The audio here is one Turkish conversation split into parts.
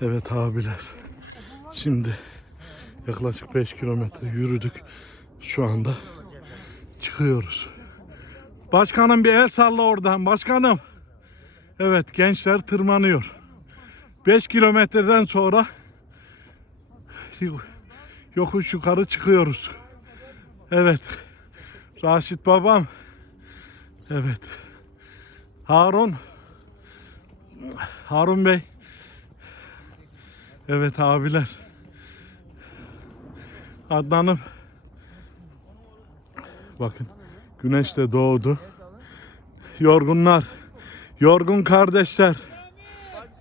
Evet abiler. Şimdi yaklaşık 5 kilometre yürüdük. Şu anda çıkıyoruz. Başkanım bir el salla oradan. Başkanım. Evet gençler tırmanıyor. 5 kilometreden sonra yokuş yukarı çıkıyoruz. Evet. Raşit babam. Evet. Harun. Harun Bey. Evet abiler. Adnan'ım. Bakın güneş de doğdu. Yorgunlar. Yorgun kardeşler.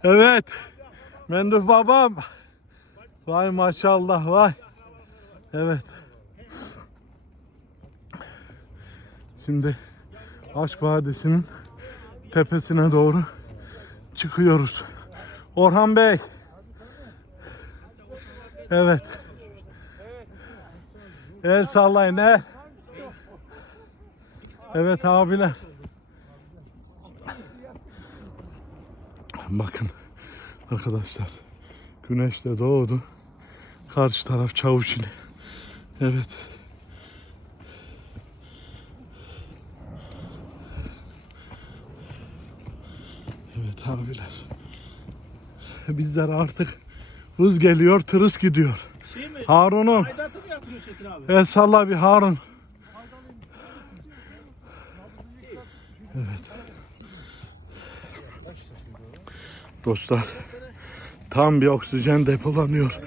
Evet. Menduf babam. Vay maşallah vay. Evet. Şimdi Aşk Vadisi'nin tepesine doğru çıkıyoruz. Orhan Bey. Evet. El sallayın el. Evet abiler. Bakın arkadaşlar. Güneş de doğdu. Karşı taraf Çavuşili. Evet. Evet abiler. Bizler artık hız geliyor, tırıs gidiyor. Şey mi? Harun'um. Aidatı mı yatırıyor Çetin abi? El salla bir Harun. Evet. Dostlar tam bir oksijen depolanıyor.